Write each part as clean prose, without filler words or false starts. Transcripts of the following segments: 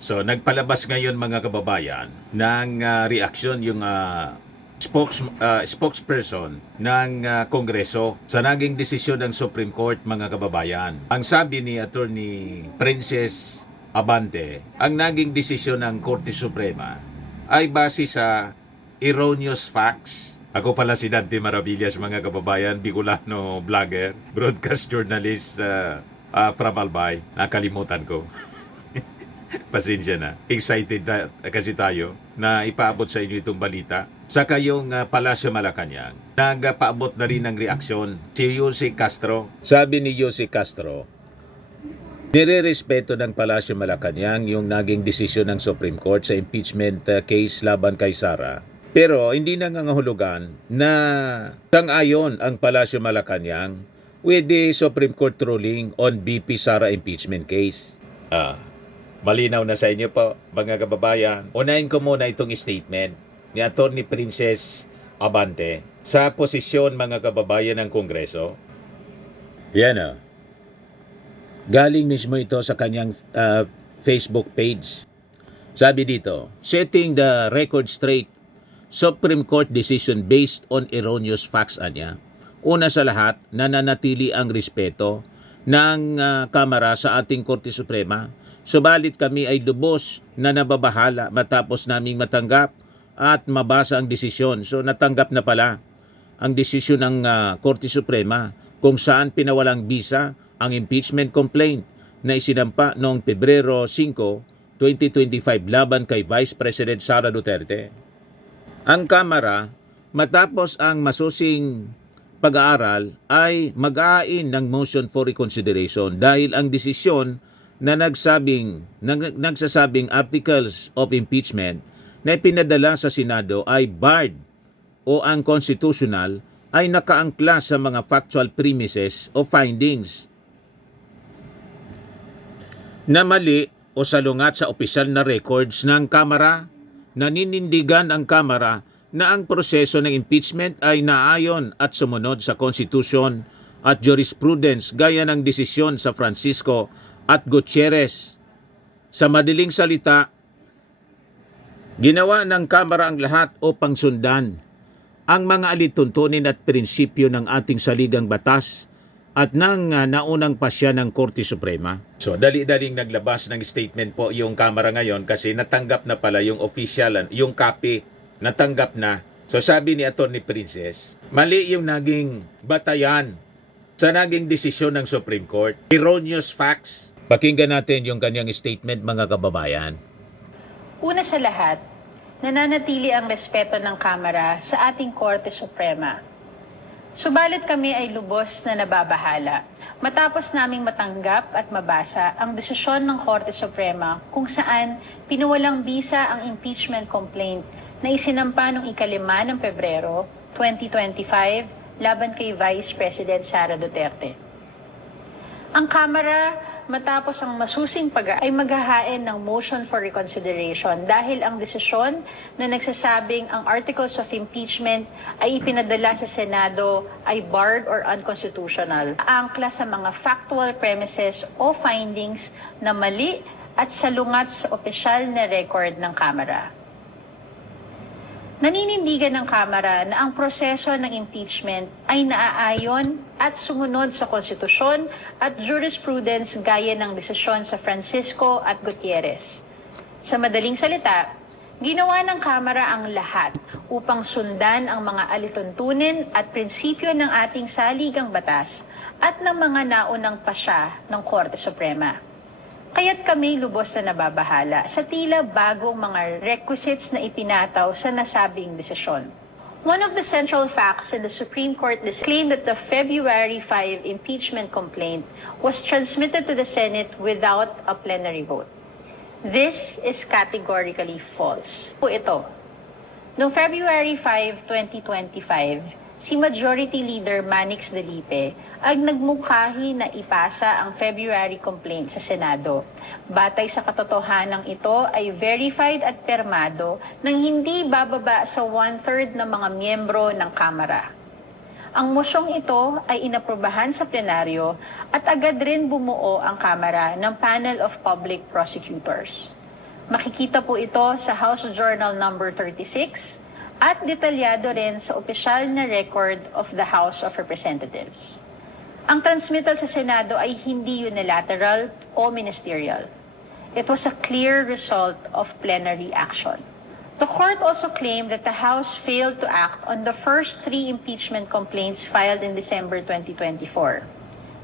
So nagpalabas ngayon mga kababayan ng reaksyon yung spokesperson ng Kongreso sa naging desisyon ng Supreme Court mga kababayan. Ang sabi ni Attorney Princess Abante, ang naging desisyon ng Korte Suprema ay base sa erroneous facts. Ako pala si Dante Maravillas mga kababayan, Bicolano vlogger, broadcast journalist from Albay. Nakalimutan ko. Pasensya na. Excited na kasi tayo na ipaabot sa inyo itong balita. Sa kayong Palasyo Malacanang, nagpaabot na rin ng reaksyon si Jose Castro. Sabi ni Jose Castro, nirerespeto ng Palasyo Malacanang yung naging desisyon ng Supreme Court sa impeachment case laban kay Sara. Pero hindi nangangahulugan na sang-ayon ang Palasyo Malacanang with the Supreme Court ruling on BP Sara impeachment case. Malinaw na sa inyo po, mga kababayan. Unahin ko muna itong statement ni Attorney Princess Abante sa posisyon mga kababayan ng Kongreso. Yan galing mismo ito sa kanyang Facebook page. Sabi dito, setting the record straight, Supreme Court decision based on erroneous facts anya. Una sa lahat, nananatili ang respeto ng Kamara sa ating Korte Suprema. Subalit kami ay lubos na nababahala matapos naming matanggap at mabasa ang desisyon. So natanggap na pala ang desisyon ng Korte Suprema kung saan pinawalang bisa ang impeachment complaint na isinampa noong Pebrero 5, 2025 laban kay Vice President Sara Duterte. Ang Kamara, matapos ang masusing pag-aaral, ay mag-aain ng motion for reconsideration dahil ang desisyon na nagsasabing articles of impeachment na ipinadala sa Senado ay barred o unconstitutional ay nakaangkla sa mga factual premises o findings na mali o salungat sa opisyal na records ng Kamara. Naninindigan ang Kamara na ang proseso ng impeachment ay naayon at sumunod sa Constitution at jurisprudence gaya ng desisyon sa Francisco at Gutierrez. Sa madaling salita, ginawa ng Kamara ang lahat upang sundan ang mga alituntunin at prinsipyo ng ating saligang batas at ng naunang pasya ng Korte Suprema. So, dali-daling naglabas ng statement po yung Kamara ngayon kasi natanggap na pala yung official, yung copy, natanggap na. So, sabi ni Attorney Princess, mali yung naging batayan sa naging desisyon ng Supreme Court. Erroneous facts. Pakinggan natin yung kanyang statement mga kababayan. Una sa lahat, nananatili ang respeto ng Kamara sa ating Korte Suprema. Subalit kami ay lubos na nababahala matapos naming matanggap at mabasa ang desisyon ng Korte Suprema kung saan pinawalang bisa ang impeachment complaint na isinampa noong 5 ng Pebrero 2025 laban kay Vice President Sara Duterte. Ang Kamara, matapos ang masusing ay maghahain ng motion for reconsideration dahil ang desisyon na nagsasabing ang articles of impeachment ay ipinadala sa Senado ay barred or unconstitutional. Angkla sa mga factual premises o findings na mali at salungat sa opisyal na record ng Kamara. Naninindigan ng Kamara na ang proseso ng impeachment ay naaayon at sumunod sa konstitusyon at jurisprudence gaya ng desisyon sa Francisco at Gutierrez. Sa madaling salita, ginawa ng Kamara ang lahat upang sundan ang mga alituntunin at prinsipyo ng ating saligang batas at ng mga naunang pasya ng Korte Suprema. Kaya't kami lubos na nababahala sa tila bagong mga requisites na ipinataw sa nasabing desisyon. One of the central facts in the Supreme Court claimed that the February 5 impeachment complaint was transmitted to the Senate without a plenary vote. This is categorically false. Ito, noong February 5, 2025, si Majority Leader Manix Delipe ay nagmungkahi na ipasa ang February complaint sa Senado. Batay sa katotohanan ito ay verified at permado nang hindi bababa sa 1/3 ng mga miyembro ng Kamara. Ang mosyong ito ay inaprobahan sa plenaryo at agad rin bumuo ang Kamara ng Panel of Public Prosecutors. Makikita po ito sa House Journal number 36 at detalyado rin sa opisyal na record of the House of Representatives. Ang transmittal sa Senado ay hindi unilateral o ministerial. It was a clear result of plenary action. The court also claimed that the House failed to act on the first 3 impeachment complaints filed in December 2024.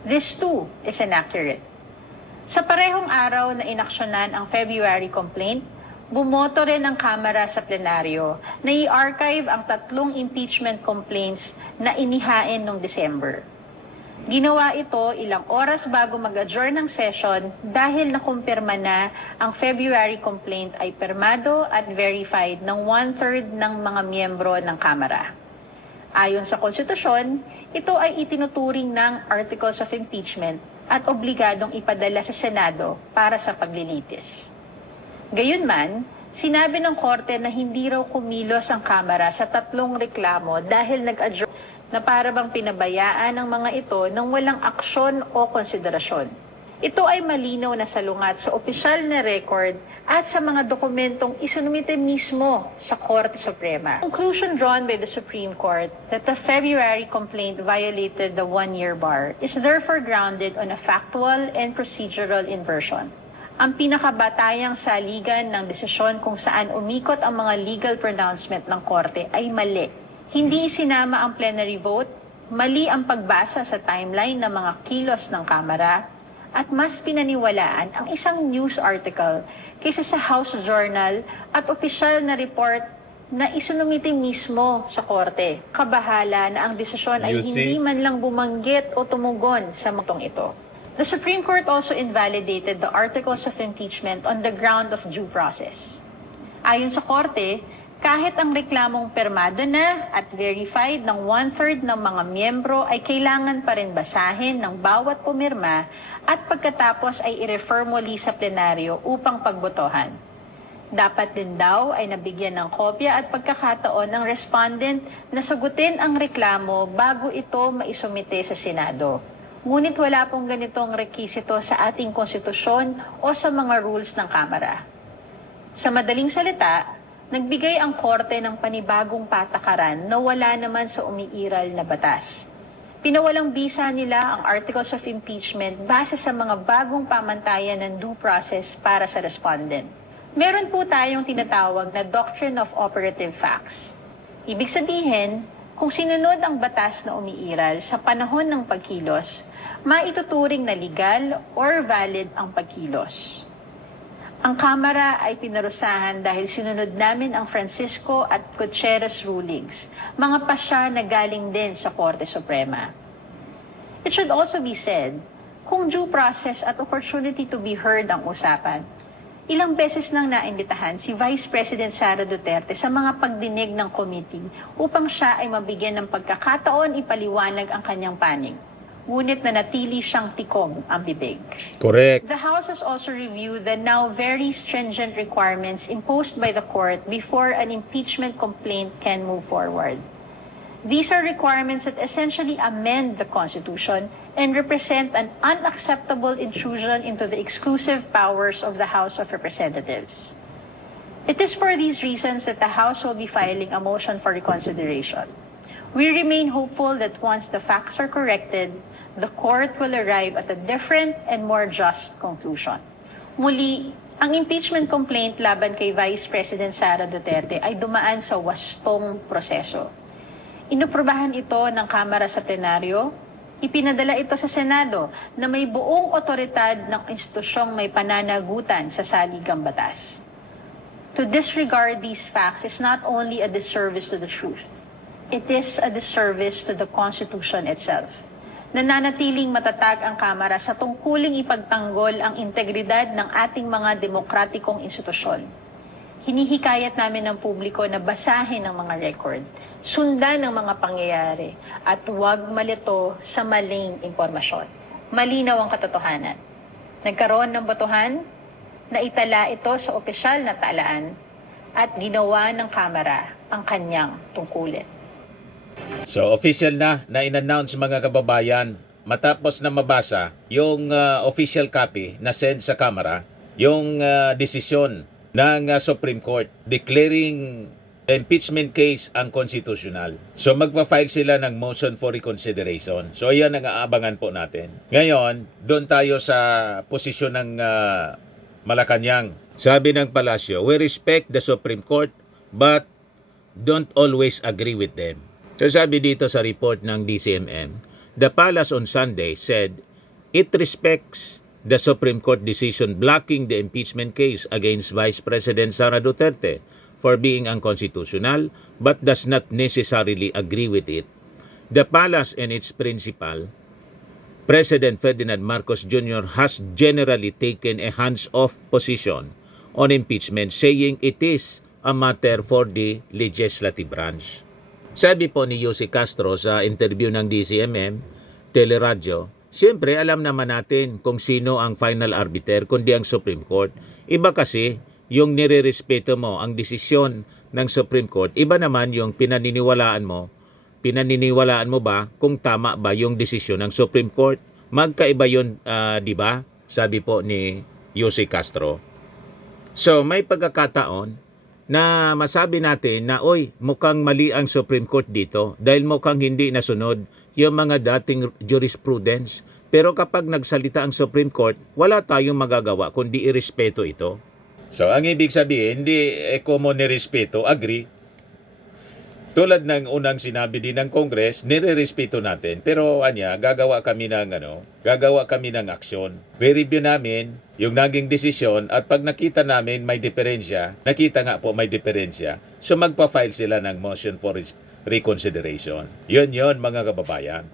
This too is inaccurate. Sa parehong araw na inaksyonan ang February complaint, bumoto rin ang Kamara sa plenaryo na i-archive ang 3 impeachment complaints na inihain noong December. Ginawa ito ilang oras bago mag-adjourn ng session dahil nakumpirma na ang February complaint ay permado at verified ng 1/3 ng mga miyembro ng Kamara. Ayon sa konstitusyon, ito ay itinuturing ng Articles of Impeachment at obligadong ipadala sa Senado para sa paglilitis. Gayunman, sinabi ng Korte na hindi raw kumilos ang Kamara sa 3 reklamo dahil nag-adjourn na para bang pinabayaan ang mga ito ng walang aksyon o konsiderasyon. Ito ay malinaw na salungat sa opisyal na record at sa mga dokumentong isinumite mismo sa Korte Suprema. Conclusion drawn by the Supreme Court that the February complaint violated the 1-year bar is therefore grounded on a factual and procedural inversion. Ang pinakabatayang saligan ng desisyon kung saan umikot ang mga legal pronouncement ng Korte ay mali. Hindi isinama ang plenary vote, mali ang pagbasa sa timeline ng mga kilos ng Kamara, at mas pinaniwalaan ang isang news article kaysa sa House Journal at opisyal na report na isinumite mismo sa Korte. Kabahala na ang desisyon ay hindi man lang bumanggit o tumugon sa mutong ito. The Supreme Court also invalidated the articles of impeachment on the ground of due process. Ayon sa Korte, kahit ang reklamong permado na at verified ng 1/3 ng mga miyembro ay kailangan pa rin basahin ng bawat pumirma at pagkatapos ay i-refer muli sa plenaryo upang pagbotohan. Dapat din daw ay nabigyan ng kopya at pagkakataon ng respondent na sagutin ang reklamo bago ito maisumite sa Senado. Ngunit wala pong ganitong rekisito sa ating konstitusyon o sa mga rules ng Kamara. Sa madaling salita, nagbigay ang Korte ng panibagong patakaran na wala naman sa umiiral na batas. Pinawalang bisa nila ang Articles of Impeachment base sa mga bagong pamantayan ng due process para sa respondent. Meron po tayong tinatawag na Doctrine of Operative Facts. Ibig sabihin, kung sinunod ang batas na umiiral sa panahon ng pagkilos, maituturing na legal or valid ang pagkilos. Ang Kamara ay pinarusahan dahil sinunod namin ang Francisco at Gutierrez rulings, mga pasya na galing din sa Korte Suprema. It should also be said, kung due process at opportunity to be heard ang usapan, ilang beses nang naimbitahan si Vice President Sara Duterte sa mga pagdinig ng committee upang siya ay mabigyan ng pagkakataon ipaliwanag ang kanyang panig. Ngunit nanatili siyang tikom ang bibig. Correct. The House has also reviewed the now very stringent requirements imposed by the court before an impeachment complaint can move forward. These are requirements that essentially amend the Constitution and represent an unacceptable intrusion into the exclusive powers of the House of Representatives. It is for these reasons that the House will be filing a motion for reconsideration. We remain hopeful that once the facts are corrected, the court will arrive at a different and more just conclusion. Muli, ang impeachment complaint laban kay Vice President Sara Duterte ay dumaan sa wastong proseso. Inuprubahan ito ng Kamara sa plenaryo, ipinadala ito sa Senado na may buong otoridad ng institusyong may pananagutan sa saligang batas. To disregard these facts is not only a disservice to the truth, it is a disservice to the Constitution itself. Nananatiling matatag ang Kamara sa tungkuling ipagtanggol ang integridad ng ating mga demokratikong institusyon. Hinihikayat namin ng publiko na basahin ang mga record, sundan ang mga pangyayari, at huwag malito sa maling impormasyon. Malinaw ang katotohanan. Nagkaroon ng botohan, naitala ito sa opisyal na talaan, at ginawa ng Kamara ang kanyang tungkulin. So official na in-announce mga kababayan matapos na mabasa yung official copy na send sa Kamara, yung desisyon ng Supreme Court declaring the impeachment case unconstitutional. So magpa-file sila ng motion for reconsideration. So yan ang aabangan po natin. Ngayon, doon tayo sa posisyon ng Malacanang. Sabi ng Palasyo, we respect the Supreme Court but don't always agree with them. So sabi dito sa report ng DCMM, the Palace on Sunday said it respects the Supreme Court decision blocking the impeachment case against Vice President Sara Duterte for being unconstitutional but does not necessarily agree with it. The Palace and its principal, President Ferdinand Marcos Jr. has generally taken a hands-off position on impeachment, saying it is a matter for the legislative branch. Sabi po ni Jose Castro sa interview ng DCMM, Teleradyo, siyempre alam naman natin kung sino ang final arbiter kundi ang Supreme Court. Iba kasi yung nirerespeto mo ang desisyon ng Supreme Court, iba naman yung pinaniniwalaan mo ba kung tama ba yung desisyon ng Supreme Court? Magkaiba yun, di ba? Sabi po ni Jose Castro. So, may pagkakataon na masabi natin na, oy, mukhang mali ang Supreme Court dito dahil mukhang hindi nasunod yung mga dating jurisprudence. Pero kapag nagsalita ang Supreme Court, wala tayong magagawa kundi irespeto ito. So, ang ibig sabihin, hindi como nirespeto, agree. Tulad ng unang sinabi din ng Congress, nirerespeto natin. Pero gagawa kami ng aksyon. Re-review namin yung naging desisyon at pag nakita namin may diferensya, nakita nga po may diferensya, so magpa-file sila ng motion for reconsideration. Yun mga kababayan.